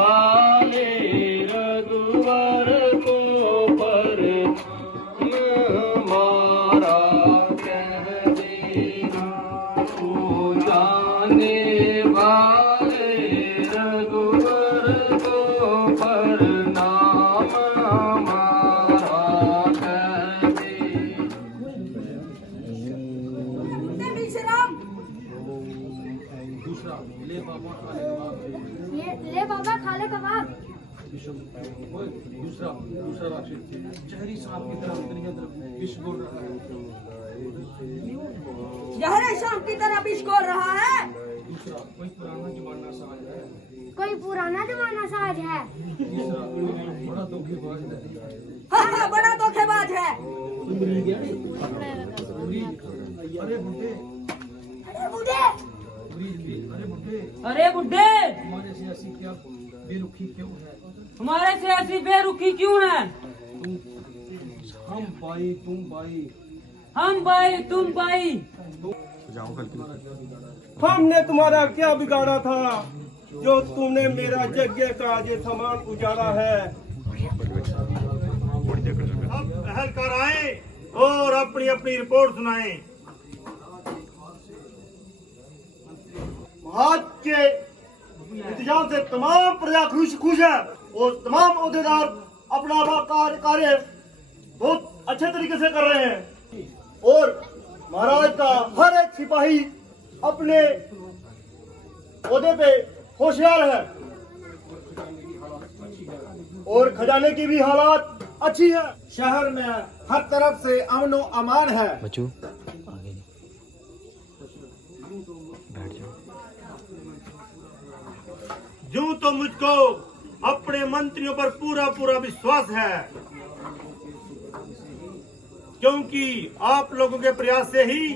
वाले रघुवर को पर मारा कह देना। ओ जाने वाले रघुवर को पर नाम हमारा कह दे। ले बाबा खा ले कबाब। दूसरा राक्षस जहरी सांप की तरह विष घोल रहा है। जहरे सांप की तरह विष घोल रहा है। दूसरा कोई पुराना जमाना साज है। कोई पुराना जमाना साज है। तीसरा बड़ा धोखेबाज है। हाँ, बड़ा धोखेबाज है। अरे बुढ़े, अरे बूढ़े, अरे बुढ़े, अरे बुड्ढे, हमारे से ऐसी क्या बेरुखी क्यों है? हमारे से ऐसी बेरुखी क्यों है? हम बाई तुम बाई, हम बाई तुम बाई। हमने तुम्हारा क्या बिगाड़ा था जो तुमने मेरा यज्ञ का ये सामान उजाड़ा है। अब अहलकार आए और अपनी अपनी रिपोर्ट सुनाएं। आज के इंतजाम से तमाम प्रजा खुश है और तमाम अहदेदार अपना कार्य बहुत अच्छे तरीके से कर रहे हैं और महाराज का हर एक सिपाही अपने ओहदे पे होशियार है और खजाने की भी हालात अच्छी है। शहर में हर तरफ से अमन व अमान है। यूं तो मुझको अपने मंत्रियों पर पूरा पूरा विश्वास है क्योंकि आप लोगों के प्रयास से ही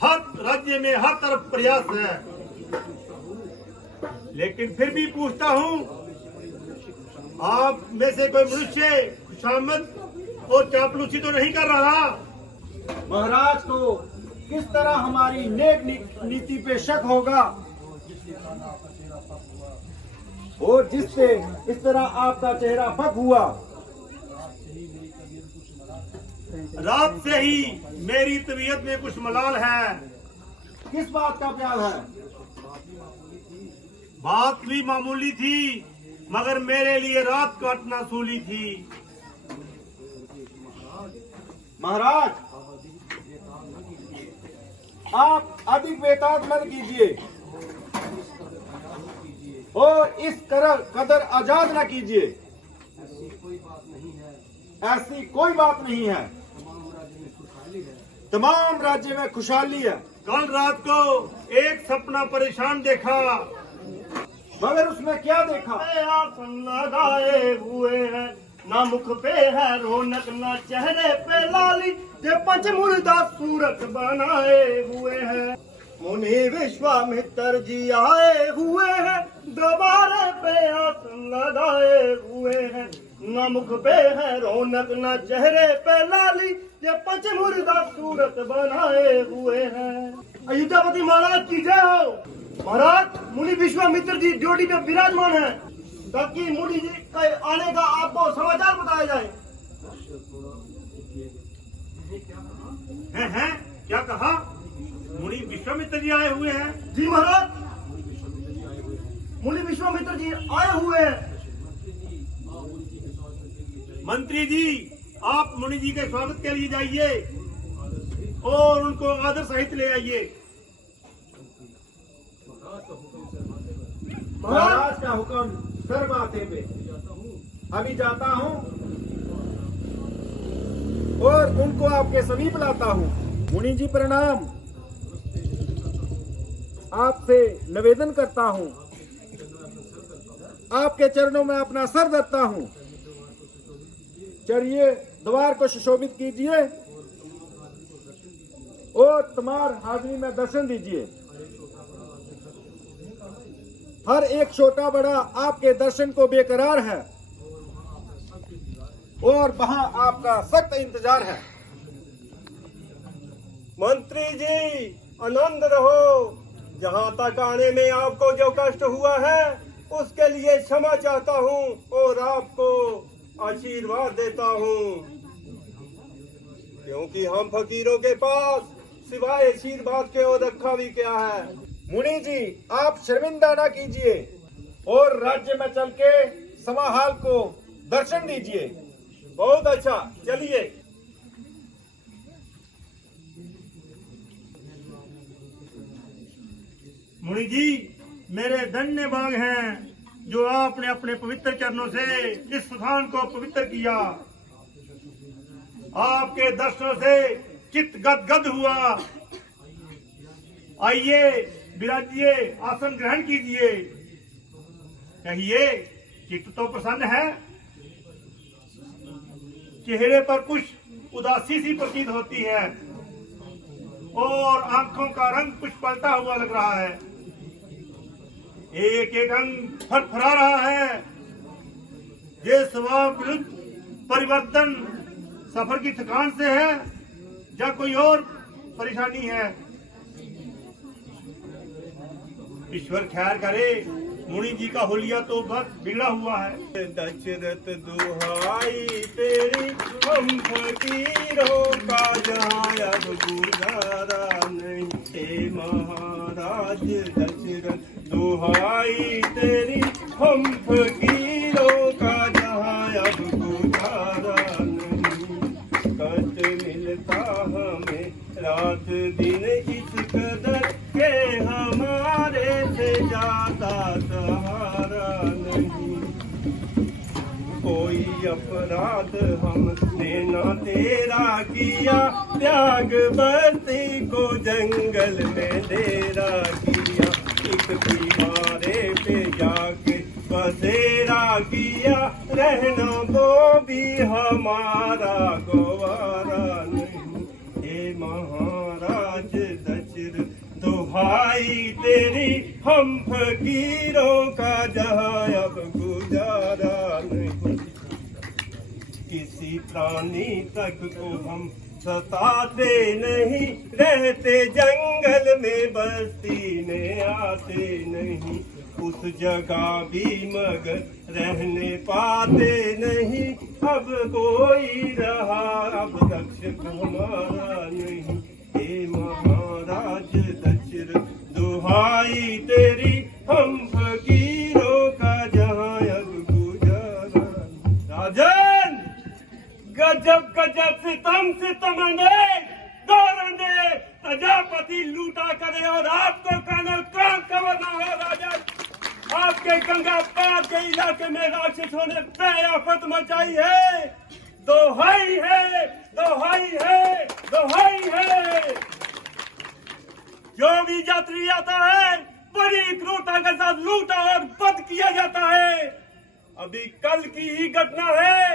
हर राज्य में हर तरफ प्रयास है। लेकिन फिर भी पूछता हूँ, आप में से कोई मनुष्य खुशामद और चापलूसी तो नहीं कर रहा? महाराज को किस तरह हमारी नेक नीति पे शक होगा और जिससे इस तरह आपका चेहरा फक हुआ। रात से ही मेरी तबीयत में कुछ मलाल है। किस बात का ख्याल है? बात भी मामूली थी मगर मेरे लिए रात काटना सूली थी। महाराज, आप अधिक बेताज मत कीजिए और इस कदर आजाद न कीजिए। ऐसी कोई बात नहीं है। तमाम राज्य में खुशहाली है। कल रात को एक सपना परेशान देखा मगर उसमें क्या देखा? आसन लगाए हुए हैं, ना मुख पे है रौनक ना चेहरे पे लाली, ये पंचमुर्दा सूरत बनाए हुए हैं। मुनि विश्वामित्र जी आए हुए हैं, दोबारे पे आसन लगाए हुए हैं, न मुख पे है रौनक न चेहरे पे लाली, ये पंचमुर्दा सूरत बनाए हुए हैं। अयोध्यापति महाराज की जय हो। महाराज, मुनि विश्वामित्र जी ड्यूटी पे विराजमान है ताकि मुनि जी के आने का आपको समाचार बताया जाए। हैं? क्या कहा? मुनि विश्वामित्र जी आए हुए हैं? जी महाराज, मुनि विश्वामित्र जी आए हुए हैं। मंत्री जी, आप मुनि जी के स्वागत के लिए जाइए और उनको आदर सहित ले आइए। महाराज का हुक्म सर माथे पे। अभी जाता हूँ और उनको आपके समीप लाता हूँ। मुनि जी प्रणाम। आपसे निवेदन करता हूँ, आपके चरणों में अपना सर रखता हूँ। चलिए द्वार को सुशोभित कीजिए और तमार हाजिरी में दर्शन दीजिए। हर एक छोटा बड़ा आपके दर्शन को बेकरार है और वहां आपका सख्त इंतजार है। मंत्री जी, आनंद रहो। जहां तक आने में आपको जो कष्ट हुआ है उसके लिए क्षमा चाहता हूँ और आपको आशीर्वाद देता हूँ, क्योंकि हम फकीरों के पास सिवाय आशीर्वाद के और रखा भी क्या है। मुनि जी, आप शर्मिंदा ना कीजिए और राज्य में चल के समाहाल को दर्शन दीजिए। बहुत अच्छा, चलिए। मुनि जी, मेरे धन्य भाग हैं जो आपने अपने पवित्र चरणों से इस स्थान को पवित्र किया। आपके दर्शनों से चित्त गदगद हुआ। आइए, विराजिए, आसन ग्रहण कीजिए। कहिए, चित्त तो प्रसन्न है, चेहरे पर कुछ उदासी सी प्रतीत होती है और आंखों का रंग कुछ पलटा हुआ लग रहा है। एक एक अंग फरफरा रहा है। ये स्वभाव विरुद्ध परिवर्तन सफर की थकान से है या कोई और परेशानी है? ईश्वर खैर करे। मुनि जी का हुलिया तो बस बिगड़ा हुआ है। दशरथ दुहाई तेरी, हम फकीरों का जहाँ अब गुजारा नहीं। हे महाराज दशरथ दुहाई तेरी, हम फकीरों का जहाँ अब गुजारा नहीं। कष्ट मिलता हमें रात दिन इस कदर के, हमारे से ज्यादा सहारा नहीं। कोई अपराध हमने न तेरा किया, त्याग बस्ती को जंगल में डेरा किया। एक दीवारे पे जाके बसेरा किया, रहना वो भी हमारा गवारा नहीं। हे महाराज दशरथ दुहाई तेरी, हम फकीरों का जहाँ अब गुजारा नहीं। किसी प्राणी तक को हम सताते नहीं, रहते जंगल में बस्ती में आते नहीं। उस जगह भी मगर रहने पाते नहीं, अब कोई रहा अब रक्षक हमारा नहीं। हे महाराज दशरथ दुहाई तेरी, हम फकीरों का जहाँ अब गुजारा। राजन, गजब गजब सितम सितम दौरंदे प्रजापति लूटा करे और आपको कानून काम कवर ना हो। राजन, आपके गंगा पार के इलाके में राक्षसों ने बेआफत मचाई है। दोहाई है, दोहाई है, दोहाई है। जो भी यात्री आता है बड़ी क्रूरता के साथ लूटा और बंद किया जाता है। अभी कल की ही घटना है,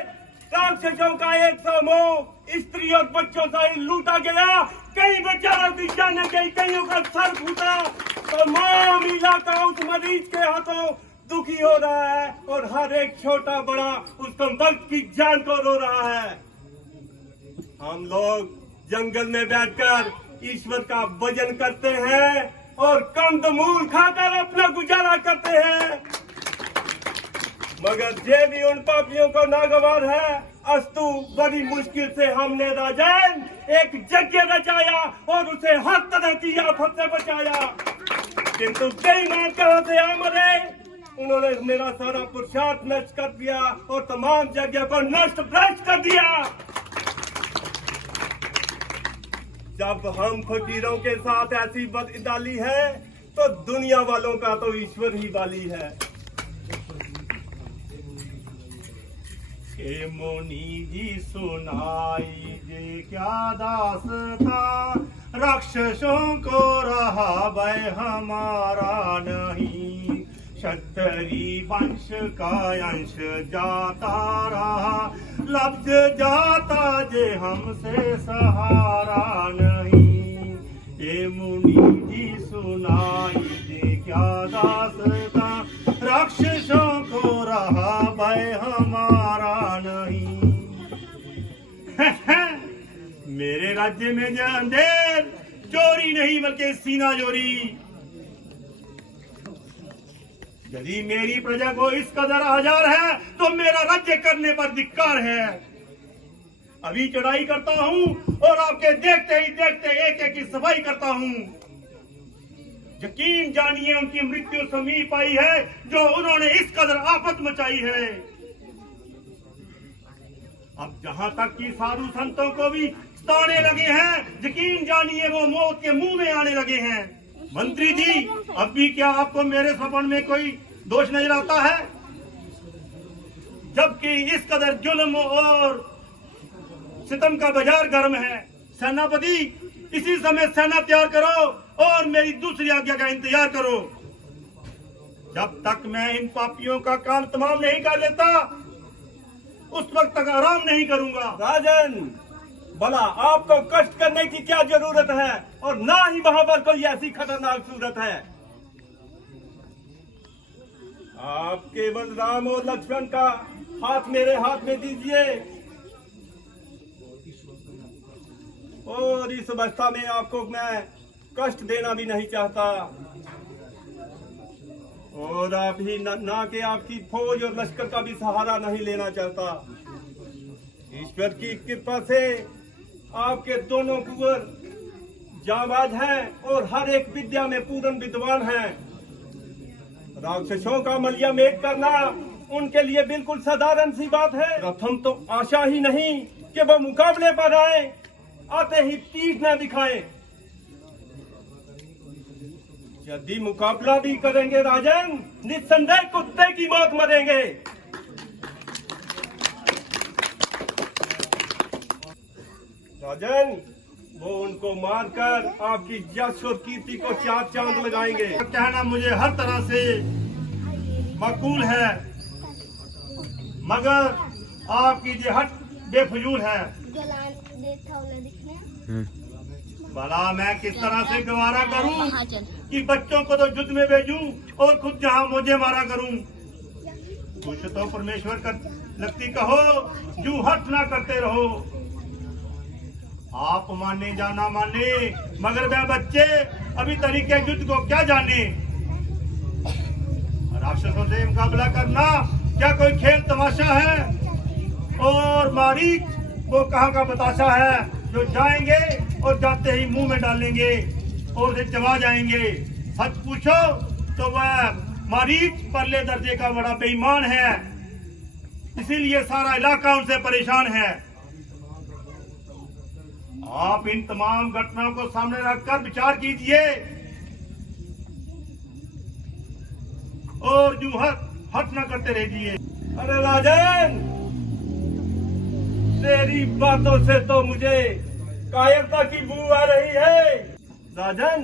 राक्षसों का एक समूह स्त्री और बच्चों से लूटा गया। कई बेचारों की जान गई, कईयों का सर फूटा। तमाम इलाका उस मरीज के हाथों दुखी हो रहा है और हर एक छोटा बड़ा उसको वक्त की जान को रो रहा है। हम लोग जंगल में बैठकर ईश्वर का भजन करते हैं और कंदमूल खाकर अपना गुजारा करते हैं, मगर जे भी उन पापियों को नागवार है। अस्तु बड़ी मुश्किल से हमने राजन एक यज्ञ रचाया और उसे हर तरह की आफत से बचाया, किंतु बेईमान कहां से आ मरे। उन्होंने मेरा सारा पुरुषार्थ नष्ट कर दिया और तमाम यज्ञ को नष्ट भ्रष्ट कर दिया। जब हम फकीरों के साथ ऐसी बदइदाली है तो दुनिया वालों का तो ईश्वर ही वाली है। हे मुनि जी सुनाई जे क्या दासता, राक्षसों को रहा भय हमारा नहीं। क्षत्रिय वंश का अंश जाता रहा, लब्ध जाता जे हमसे सहारा नहीं। हे मुनि जी सुनाई जे क्या दासता, राक्षसों को रहा भय हमारा नहीं। मेरे राज्य में जो अंधेर चोरी नहीं बल्कि सीना चोरी। यदि मेरी प्रजा को इस कदर हजार है तो मेरा राज्य करने पर धिक्कार है। अभी चढ़ाई करता हूँ और आपके देखते ही देखते एक एक की सफाई करता हूँ। यकीन जानिए उनकी मृत्यु समीप आई है जो उन्होंने इस कदर आफत मचाई है। अब जहां तक कि साधु संतों को भी ताने लगे हैं, यकीन जानिए वो मौत के मुंह में आने लगे हैं। मंत्री जी, अब भी क्या आपको मेरे सपन में कोई दोष नजर आता है? जबकि इस कदर जुल्म और सितम का बाजार गर्म है। सेनापति, इसी समय सेना तैयार करो और मेरी दूसरी आज्ञा का इंतजार करो। जब तक मैं इन पापियों का काम तमाम नहीं कर लेता उस वक्त तक आराम नहीं करूंगा। राजन, भला आपको कष्ट करने की क्या जरूरत है, और ना ही वहां पर कोई ऐसी खतरनाक सूरत है। आप केवल राम और लक्ष्मण का हाथ मेरे हाथ में दीजिए, और इस अवस्था में आपको मैं कष्ट देना भी नहीं चाहता, और आप ही ना कि आपकी फौज और लश्कर का भी सहारा नहीं लेना चाहता। ईश्वर की कृपा से आपके दोनों कुंवर जाबाज हैं और हर एक विद्या में पूर्ण विद्वान हैं। राक्षसों का मलिया मेट करना उनके लिए बिल्कुल साधारण सी बात है। प्रथम तो आशा ही नहीं कि वो मुकाबले पर आए, आते ही तीर न दिखाएं। यदि मुकाबला भी करेंगे राजन, निस्संदेह कुत्ते की मौत मरेंगे। राजन, वो उनको मारकर आपकी यश और कीर्ति को चार चांद लगाएंगे। कहना मुझे हर तरह से माकूल है, मगर आपकी ये हट बेफजूल है। भला मैं किस तरह से गवारा करूं कि बच्चों को तो युद्ध में भेजूं और खुद जहां मुझे मारा करूं। कुछ तो परमेश्वर कर लगती कहो, यूं हट ना करते रहो। आप माने या ना माने, मगर वह बच्चे अभी तरीके युद्ध को क्या जाने। राक्षसों से मुकाबला करना क्या कोई खेल तमाशा है? और मारीच वो कहाँ का बताशा है जो जाएंगे और जाते ही मुंह में डालेंगे और उसे चबा जाएंगे। सच पूछो तो वह मारीच परले दर्जे का बड़ा बेईमान है, इसीलिए सारा इलाका उनसे परेशान है। आप इन तमाम घटनाओं को सामने रखकर विचार कीजिए और यूं हट न करते रहिए। अरे राजन, तेरी बातों से तो मुझे कायरता की बू आ रही है। राजन,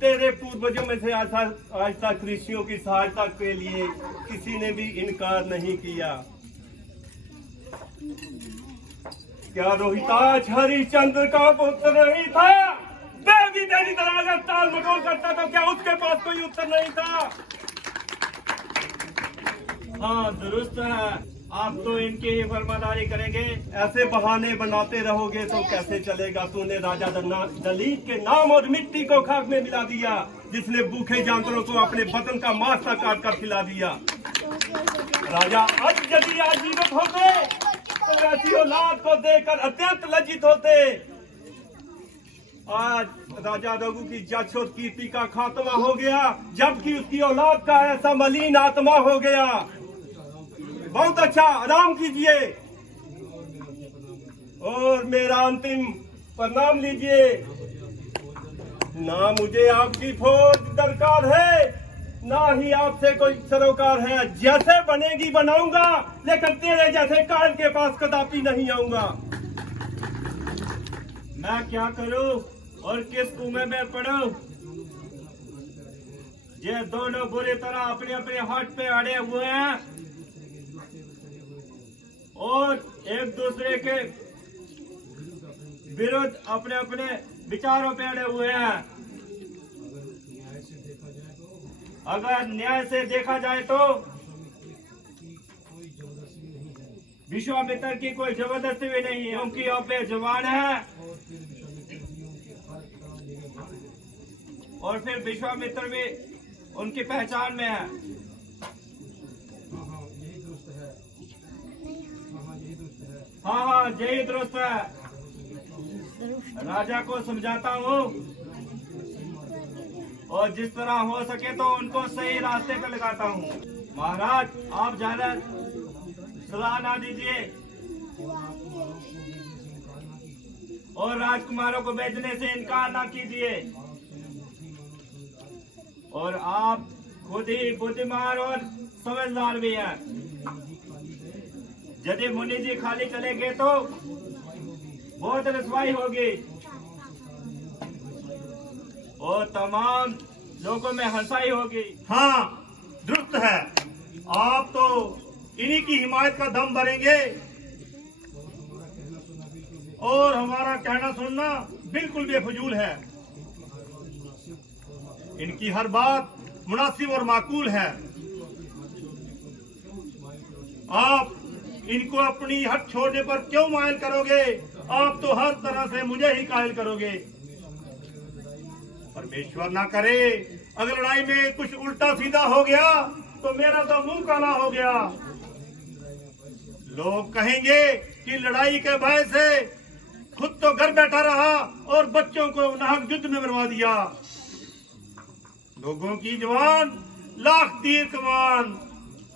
तेरे पूर्वजों में से आज तक ऋषियों की सहायता के लिए किसी ने भी इनकार नहीं किया। क्या रोहिताज हरिश्चंद्र का पुत्र नहीं था? देवी तेरी तरह अगर ताल मटोल करता तो क्या उसके पास कोई उत्तर नहीं था? हाँ, दुरुस्त है। आप तो इनकी ही फरमादारी करेंगे। ऐसे बहाने बनाते रहोगे तो कैसे चलेगा? तूने राजा दलीप के नाम और मिट्टी को खाक में मिला दिया, जिसने भूखे जानवरों को अपने बदन का मांस तक काट कर खिला दिया। राजा आज यदि आजीवित होते तो ऐसी औलाद को देखकर अत्यंत लज्जित होते। आज राजा रघु की यश और कीर्ति का खात्मा हो गया, जबकि उसकी औलाद का ऐसा मलिन आत्मा हो गया। बहुत अच्छा, आराम कीजिए और मेरा अंतिम प्रणाम लीजिए। ना मुझे आपकी फौज दरकार है, ना ही आपसे कोई सरोकार है। जैसे बनेगी बनाऊंगा, लेकिन तेरे जैसे काल के पास कदापि नहीं आऊंगा। मैं क्या करूं और किस कुएं में पड़ूं? ये दोनों बुरी तरह अपने अपने हाथ पे अड़े हुए हैं और एक दूसरे के विरुद्ध अपने अपने विचारों पे अड़े हुए हैं। अगर न्याय से देखा जाए तो विश्वामित्र की कोई जबरदस्ती भी नहीं है, उनकी अपने जवान है। और फिर विश्वामित्र भी उनकी पहचान में है। हाँ हाँ यही दुरुस्त है। राजा को समझाता हूँ और जिस तरह हो सके तो उनको सही रास्ते पे लगाता हूँ। महाराज आप ज्यादा सलाह ना दीजिए और राजकुमारों को बेचने से इनकार ना कीजिए। और आप खुद ही बुद्धिमान और समझदार भी हैं। यदि मुनि जी खाली चले गए तो बहुत रसवाई होगी और तमाम लोगों में हंसाई होगी। हाँ दुरुस्त है। आप तो इन्हीं की हिमायत का दम भरेंगे और हमारा कहना सुनना बिल्कुल बेफजूल है। इनकी हर बात मुनासिब और माकूल है। आप इनको अपनी हट छोड़ने पर क्यों मायल करोगे? आप तो हर तरह से मुझे ही कायल करोगे। परमेश्वर ना करे अगर लड़ाई में कुछ उल्टा सीधा हो गया तो मेरा तो मुंह काला हो गया। लोग कहेंगे कि लड़ाई के भय से खुद तो घर बैठा रहा और बच्चों को नाहक युद्ध में मरवा दिया। लोगों की जवान लाख तीर कमान,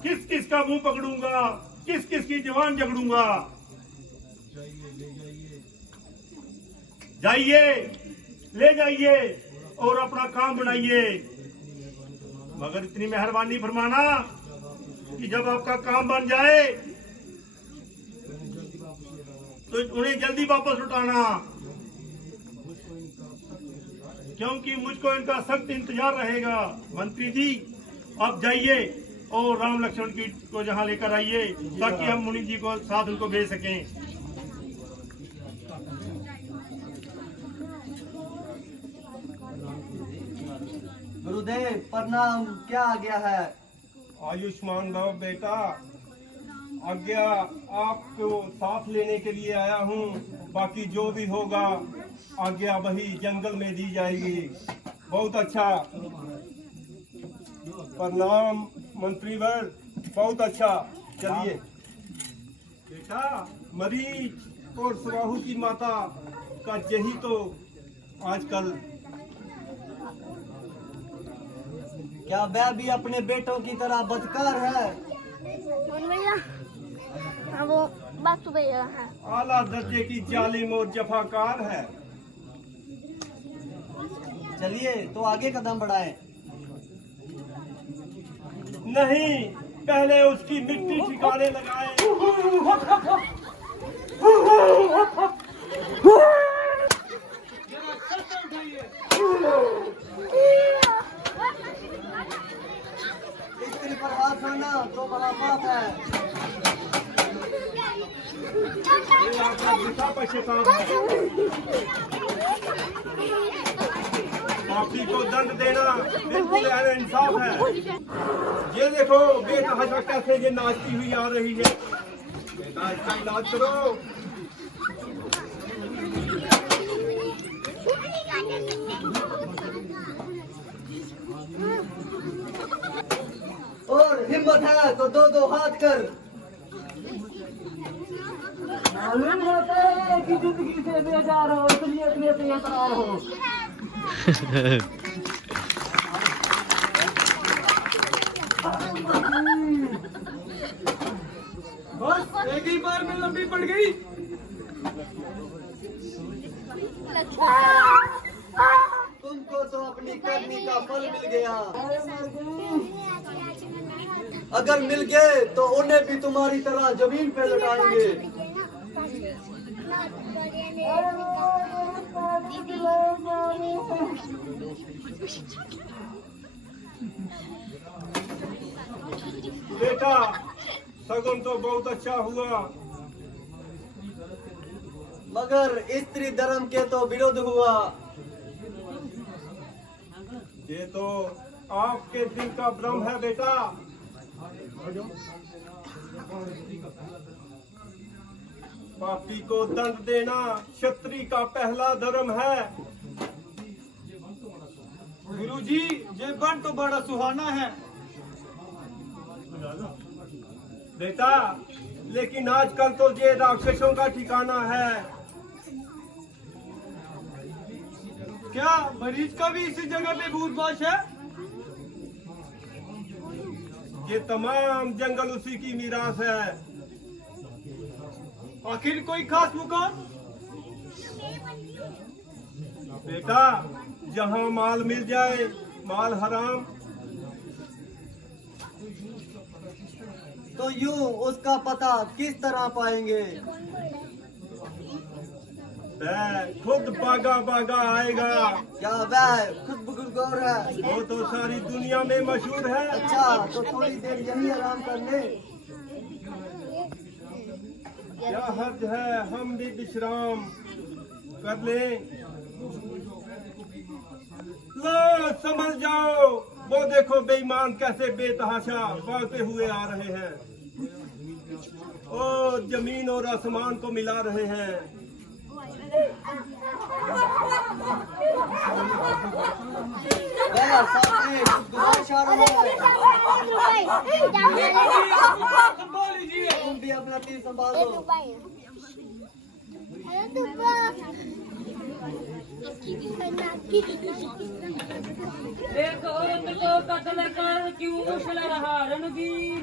किस किस का मुंह पकड़ूंगा, किस किस की जवान झगड़ूंगा। जाइए ले जाइए और अपना काम बनाइए, मगर इतनी मेहरबानी फरमाना कि जब आपका काम बन जाए तो उन्हें जल्दी वापस लौटाना, क्योंकि मुझको इनका सख्त इंतजार रहेगा। मंत्री जी आप जाइए और राम लक्ष्मण की को जहां लेकर आइए ताकि हम मुनि जी को साथ उनको भेज सकें। गुरुदेव प्रणाम, क्या आ गया है? आयुष्मान भव बेटा, आज्ञा आपको साथ लेने के लिए आया हूँ। बाकी जो भी होगा आज्ञा वही जंगल में दी जाएगी। बहुत अच्छा, प्रणाम मंत्रीवर, बहुत अच्छा। चलिए बेटा, मरीच और सुराहू की माता का यही तो आजकल। क्या वह भी अपने बेटों की तरह बदकार है? भैया हाँ वो बात तो भैया है। आला दर्जे की जालिम और जफाकार है। चलिए तो आगे कदम बढ़ाएं। नहीं, पहले उसकी मिट्टी ठिकाने लगाए। स्त्री पर हाथ करना तो बड़ा पाप है। ये आपका झूठा पश्चाताप है। पापी को दंड देना बिल्कुल इंसाफ है। ये देखो बेतहाशा कैसे ये नाचती हुई आ रही है। बेटा इसका इलाज करो। और हिम्मत है तो दो दो हाथ कर। मालूम होता है कि जिंदगी से बेजार हो, इसलिए इतने तैयार हो। बस एक ही बार में लंबी पड़ गई। तुमको तो अपनी करनी का फल मिल गया। अगर मिल गए तो उन्हें भी तुम्हारी तरह जमीन पे लौटाएंगे। बेटा सगुन तो बहुत अच्छा हुआ, मगर स्त्री धर्म के तो विरोध हुआ। ये तो आपके दिल का भ्रम है बेटा। पापी को दंड देना क्षत्रिय का पहला धर्म है। गुरुजी ये बन तो बड़ा सुहाना है। बेटा लेकिन आजकल तो ये राक्षसों का ठिकाना है। क्या मरीज का भी इसी जगह पे भूतवास है? ये तमाम जंगल उसी की मीरास है। आखिर कोई खास मुकाम? बेटा, जहाँ माल मिल जाए, माल हराम। तो यूं उसका पता किस तरह पाएंगे? खुद बागा बागा आएगा। क्या वह खुद बुजुर्गौर है? वो तो सारी दुनिया में मशहूर है। अच्छा, तो थोड़ी देर यही आराम कर ले। क्या हर्ज है, हम भी विश्राम कर ले। लो, समझ जाओ, वो देखो बेईमान कैसे बेतहाशा भागते हुए आ रहे हैं। ओ, जमीन और आसमान को मिला रहे हैं। वह सामने दुआ इशारा है। संभाल लीजिए। तुम भी अपना तीर संभालो। एक औरत को कत्ल कर क्यों उछल रहा रणवीर,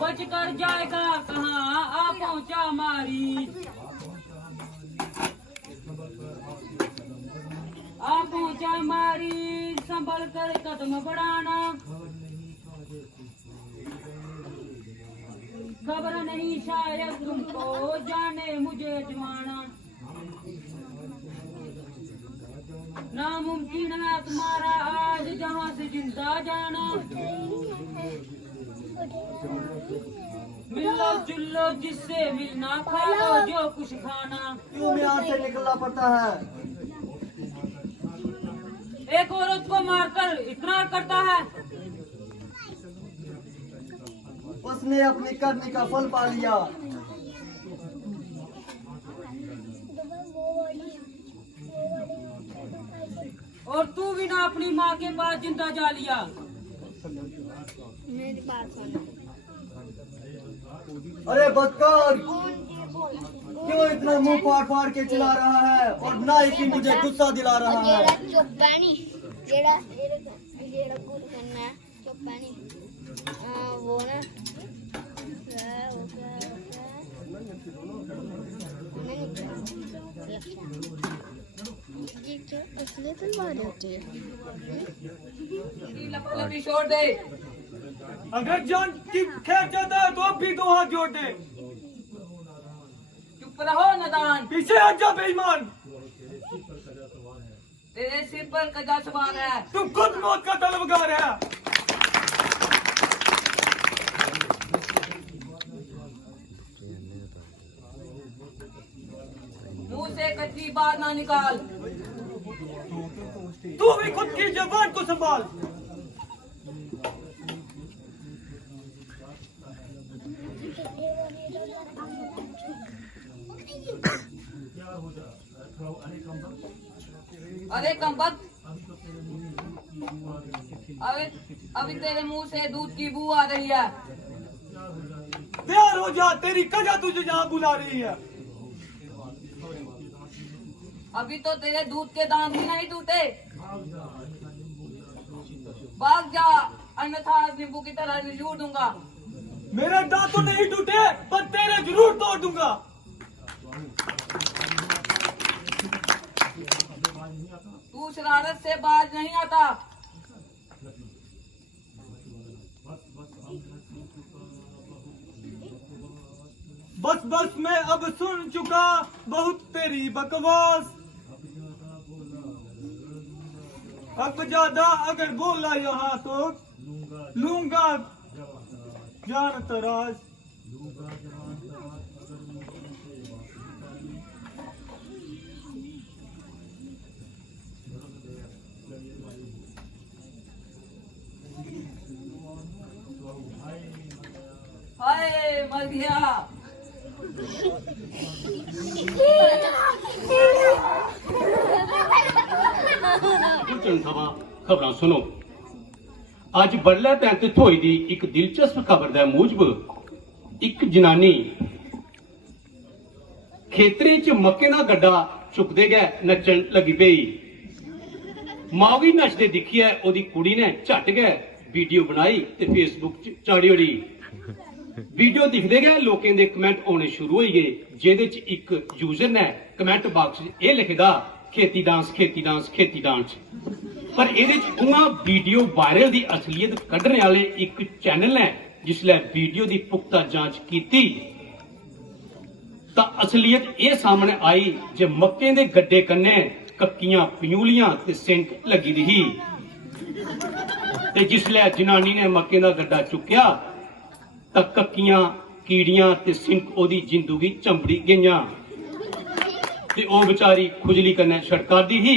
बच कर जाएगा कहाँ आ पहुँचा मारी। आ पहुँचा मारी, संभल कर कदम बढ़ाना, खबर नहीं शायद तुमको जाने मुझे जवाना। नामुमकिन है तुम्हारा आज जहाँ से जिंदा जाना। मिलो जुल्लो जिससे मिलना, खा लो जो कुछ खाना। क्यों यहाँ से निकलना पड़ता है? एक औरत को मारकर इकरार करता है। उसने अपनी करनी का फल पा लिया। और तू भी ना अपनी माँ के पास जिंदा जा लिया। मेरी बात सुनो। अरे बदकार, क्यों इतना मुंह फाड़ फाड़ के चिल्ला रहा है और ना ही कि मुझे गुस्सा दिला रहा है? चुप्पानी जेड़ा जेड़ा गुल करना है, चुप्पानी वो ना ये क्या असली तलवार होती है? लपलपी छोड़ दे। अगर जान की खैर चाहता है तो अब भी 2 हाथ जोड़ दे। चुप रहो नदान, पीछे हट जा बेईमान। तेरे सिर पर कजा सवार है। तुम खुद मौत का तलबगार है। मुंह से कच्ची बात ना निकाल। तू भी खुद की जबान को संभाल। अरे कमबख्त, अभी तेरे मुंह से दूध की बू आ रही है। तैयार हो जा, तेरी कजा तुझे यहाँ बुला रही है। अभी तो तेरे दूध के दांत भी नहीं टूटे। भाग जा, अन्यथा नींबू की तरह निचोड़ दूंगा। मेरे दांत तो नहीं टूटे, पर तेरे जरूर तोड़ दूंगा। तू शरारत से बाज नहीं आता। बस बस, मैं अब सुन चुका बहुत तेरी बकवास। अब ज्यादा अगर बोला यहाँ तो लूंगा जान तराश। हाय मर गया। जनसभा खबरां सुनो। अज बडलै 35 होई दी एक दिलचस्प खबर दे मूजब ਇੱਕ ਜਨਾਨੀ ਖੇਤਰੇ 'ਚ ਮੱਕੇ ਦਾ ਗੱਡਾ ਚੁੱਕਦੇ ਗਏ ਨੱਚਣ ਲੱਗੀ ਪਈ। ਮਾਂ ਵੀ ਨੱਚਦੇ ਦਿਖਿਆ, ਉਹਦੀ ਕੁੜੀ ਨੇ ਝੱਟ ਗਏ ਵੀਡੀਓ ਬਣਾਈ ਤੇ ਫੇਸਬੁੱਕ 'ਚ ਚਾੜੀ ਉੜੀ। ਵੀਡੀਓ ਦਿਖਦੇ ਗਏ, ਲੋਕਾਂ ਦੇ ਕਮੈਂਟ ਆਉਣੇ ਸ਼ੁਰੂ ਹੋਈ ਗਏ, ਜਿਹਦੇ 'ਚ ਇੱਕ ਯੂਜ਼ਰ ਨੇ ਕਮੈਂਟ ਬਾਕਸ 'ਚ ਇਹ ਲਿਖਦਾ ਖੇਤੀ ਡਾਂਸ ਖੇਤੀ ਡਾਂਸ ਖੇਤੀ ਡਾਂਸ। ਪਰ ਇਹਦੇ 'ਚ ਉਹਨਾਂ ਵੀਡੀਓ ਵਾਇਰਲ ਦੀ ਅਸਲੀਅਤ ਕੱਢਣ ਵਾਲੇ ਇੱਕ ਚੈਨਲ ਨੇ जिसले वीडियो की पुख्ता जांच की तो असलियत ये सामने आई जो मक्के दे गड्ढे कन्ने कक्कियां पयूलियां ते सिंक लगी दी ते जिसले जनानी ने मक्के दा गड्ढा चुक्या तो कक्कियां कीड़ियां ते सिंक ओदी जिंदगी चंबड़ी गईयां ते ओ बेचारी खुजली कन्ने छड़का दी ही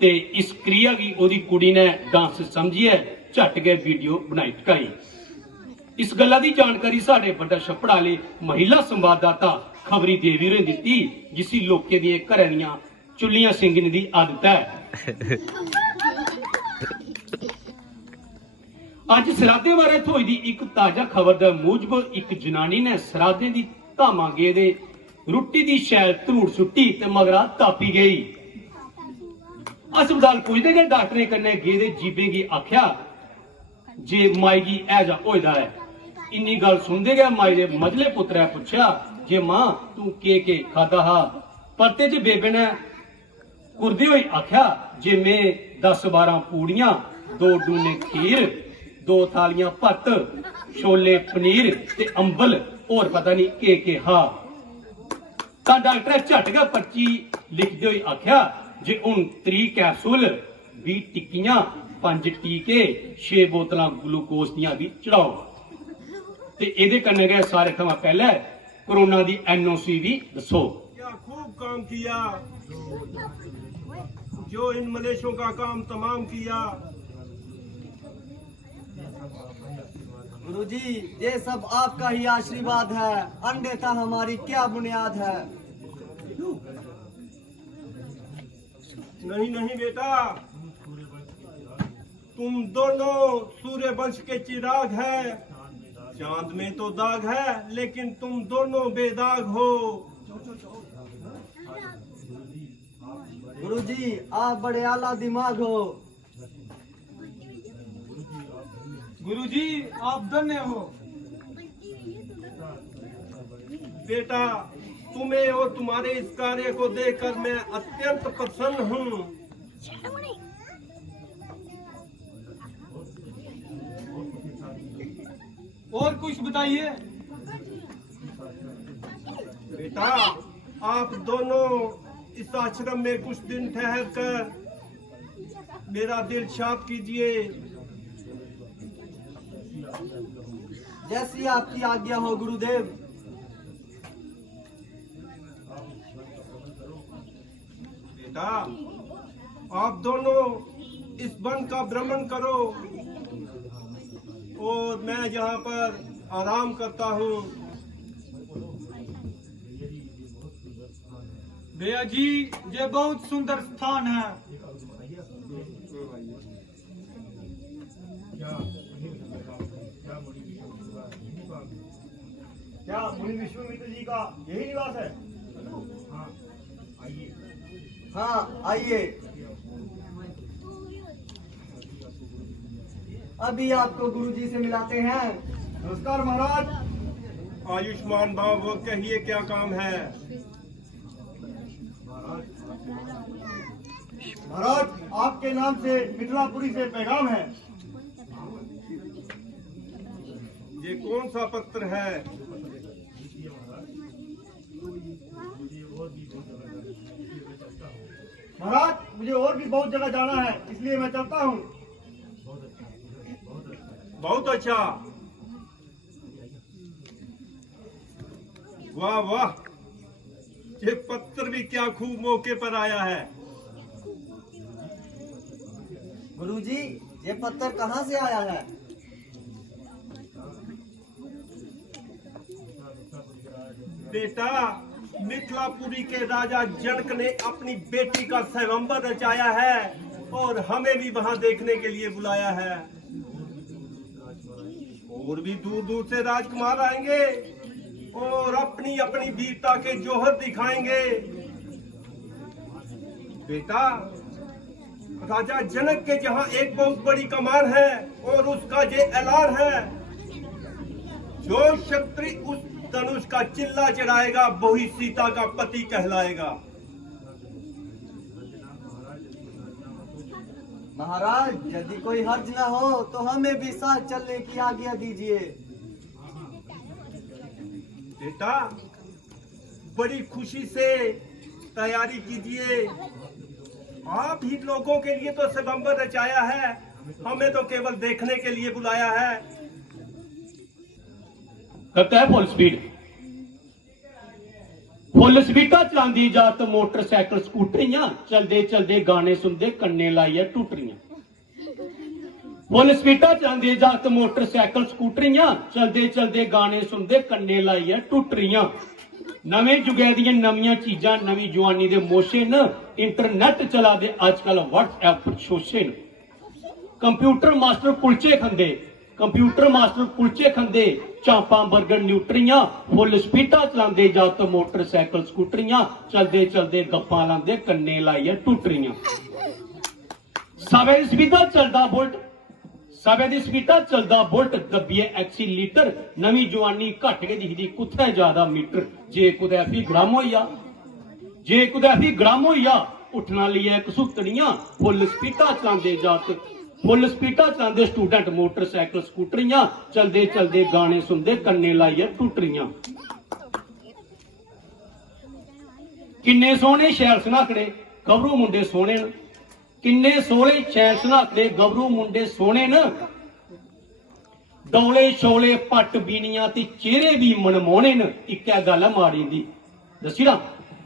ते इस क्रिया की ओदी कुड़ी ने डांस समझिए झट गए वीडियो बनाई टकाई। इस गल्ला दी जानकारी साडे बड़ा छप्पड़ वाले महिला संवाददाता खबरी देवी ने दी, जिसी लोके दी घरें दियां चुल्लियां सिंगने दी आदत है। अज सराधे बारे थोई दी एक ताजा खबर दे मूजब एक जनानी ने सराधे दी धामा गे दे रुट्टी दी शैल धरूड़ सुट्टी ते मगरा तापी गई। अस्पताल पुजदे गए डॉक्टरें कन्नै गे दे जीबे गी आख्या जे माई गी ऐजा होएदा है। इन्नी गल सुनदे गए माई दे मजले पुत्रै पुछया जे मां तू के खादा हा। परते च बेबे ने कुरदे होई आख्या जे मैं 10-12 पूड़ियां 2 डूने खीर 2 थालियां भत्त छोले पनीर ते अंबल और पता नहीं के हा। तां डॉक्टर झट गए पर्ची लिखदे होई आख्या जे हुण 3 कैप्सूल 20 टिक्कियां 5 टीके 6 बोतलां ग्लूकोज दियां भी चढ़ाओ ते एदे कन्ने गए सारे थमां पहले कोरोना दी NOC भी दसो। क्या खूब काम किया जो इन मलेशियों का काम तमाम किया। गुरुजी ये सब आपका ही आशीर्वाद है, अन्यथा हमारी क्या बुनियाद है। नहीं नहीं बेटा, तुम दोनों सूर्य वंश के चिराग है। चांद में तो दाग है लेकिन तुम दोनों बेदाग हो। गुरुजी आप बड़े आला दिमाग हो। गुरुजी आप धन्य हो। बेटा तुम्हें और तुम्हारे इस कार्य को देखकर मैं अत्यंत प्रसन्न हूँ। और कुछ बताइए। बेटा आप दोनों इस आश्रम में कुछ दिन ठहर कर मेरा दिल शांत कीजिए। जैसी आपकी आज्ञा हो गुरुदेव। बेटा आप दोनों इस वन का भ्रमण करो और मैं यहाँ पर आराम करता हूँ। भैया जी ये बहुत सुंदर स्थान है। क्या मुनि विश्वामित्र जी का यही निवास है? हाँ आइए। अभी आपको गुरुजी से मिलाते हैं। नमस्कार महाराज। आयुष्मान भाव वो कहिए क्या काम है? महाराज आपके नाम से मिथिलापुरी से पैगाम है। ये कौन सा पत्र है? महाराज मुझे और भी बहुत जगह जाना है, इसलिए मैं चलता हूँ। बहुत अच्छा, वाह वाह, ये पत्र भी क्या खूब मौके पर आया है। गुरुजी ये पत्थर कहाँ से आया है? बेटा मिथिलापुरी के राजा जनक ने अपनी बेटी का स्वयंवर रचाया है और हमें भी वहां देखने के लिए बुलाया है। और भी दूर दूर से राजकुमार आएंगे और अपनी अपनी वीरता के जौहर दिखाएंगे। बेटा, राजा जनक के जहां एक बहुत बड़ी कमान है और उसका ये ऐलान है, जो क्षत्रिय उस धनुष का चिल्ला चढ़ाएगा वही सीता का पति कहलाएगा। महाराज, यदि कोई हर्ज न हो तो हमें भी साथ चलने की आज्ञा दीजिए। बेटा, बड़ी खुशी से तैयारी कीजिए। आप ही लोगों के लिए तो स्वयंवर रचाया है, हमें तो केवल देखने के लिए बुलाया है। करता है फुल स्पीडा चलांदी जात मोटरसाइकिल स्कूटरियां, चलदे चलदे गाने सुनदे कन्ने लाइया टूटरियां। फुल स्पीडा चलांदी जात मोटरसाइकिल स्कूटरियां, चलदे चलदे गाने सुनदे कन्ने लाइया टूटरियां। नवे जुगे दियां नवीं चीजां, नवी जवानी दे मोशे न, इंटरनेट चला दे अजकल व्हाट्सएप पर शोशे न। कंप्यूटर मास्टर कुलचे खंदे, कंप्यूटर मास्टर कुलचे खंदे, चांपा बर्गर न्यूट्रियां, फुल स्पीडा चलांदे जात मोटरसाइकिल स्कूटरियां, चलदे चलदे गप्पां लांदे कन्ने लाइया टूटरियां। सवे दी स्पीडा चलदा बुलट, सवे दी स्पीडा चलदा बुलट, दबिए एक्सीलीटर, नवी जवानी घट के दिखदी कुत्थे ज्यादा मीटर। जे कुदै फी ग्राम होइया, जे कुदै फी ग्राम होइया, उठना लिया कसूतड़ियां, फुल स्पीडा चलांदे जात, फुल स्पीडा चलांदे स्टूडेंट मोटरसाइकिल स्कूटरियां, चलदे चलदे गाने सुनदे कन्ने लाइया टूटरियां। किन्ने सोहने शैल सनाखड़े गबरू मुंडे सोहने न, किन्ने सोहने शैल सनाखड़े गबरू मुंडे सोहने न। डौले शौले पट बीनियां ते चेहरे भी मनमोहने न। इक्कै गल है माड़ी दी, दसी ना,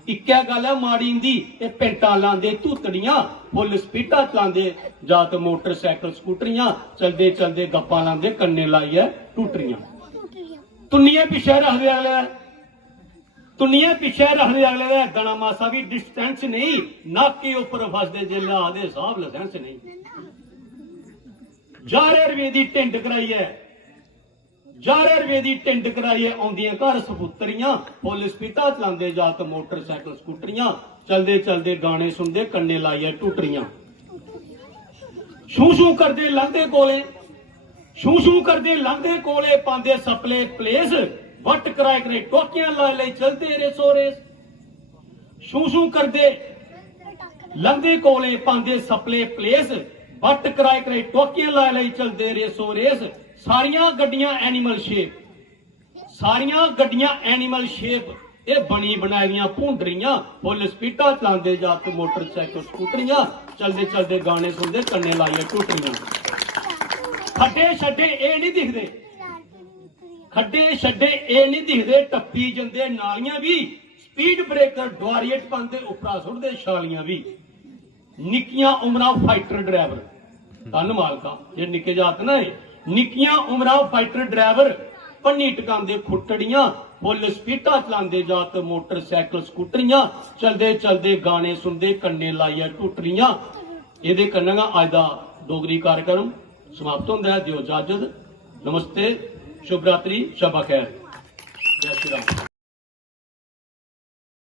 इक्कै गल है माड़ी दी, ते पेंटां लांदे धूतड़ियां, फुल स्पीडा चलांदे जात मोटरसाइकिल स्कूटरियां, चलदे चलदे गप्पां लांदे कन्ने लाइयै टूटरियां। तुन्नियां पिछे रखदे अगले, तुन्नियां पिछे रखदे अगले दा दना मासा भी डिस्टेंस नहीं, नाके उपर फसदे जेल्ले आखदे साहब लाइसेंस नहीं। 11 रुपए दी टिंड कराइए, 11 रुपए दी टिंड कराइए आउंदियां घर सपुत्तरियां, फुल स्पीडा चलांदे जात मोटरसाइकिल स्कूटरियां, चलदे चलदे गाने सुनदे कन्ने लाइए टूटरियां। शू शू करदे लंघदे कोले, शू शू करदे लंघदे कोले, पांदे सपले प्लेस, वट कराए करे टोकियां ला ले चलदे रेसो रेस। शू शू करदे लंघदे कोले, पांदे सपले प्लेस, वट कराए करे टोकियां ला ले चलदे रेसो रेस। सारियां गड्डियां एनिमल शेप, सारियां गड्डियां एनिमल शेप, ये बनी बनाई दियां भूंडरियां, फुल स्पीडा चलांदे जात मोटरसाइकिल स्कूटरियां, चलदे चलदे गाने सुनदे कन्ने लाइए टूटरियां। खड्डे छड्डे ए नहीं दिखदे, खड्डे छड्डे ए नहीं दिखदे, टप्पी जंदे नालियां भी, स्पीड ब्रेकर डुआरिएट पांदे उपरा सुटदे छालियां भी। निक्कियां उमरां फाइटर ड्राइवर, धन मालका जे निक्के जात ना, निक्कियां उमरां फाइटर ड्राइवर, भन्नी टकांदे खुट्टड़ियां, फुल स्पीडा चलांदे जात मोटरसाइकिल स्कूटरियां, चलदे चलदे गाने सुनदे कन्ने लाइया टूटरियां। इहदे कन्नै गै अज दा डोगरी कार्यक्रम समाप्त होंदा है। दिओ इजाजत, नमस्ते, शुभ रात्रि, शब खैर, जय श्री राम।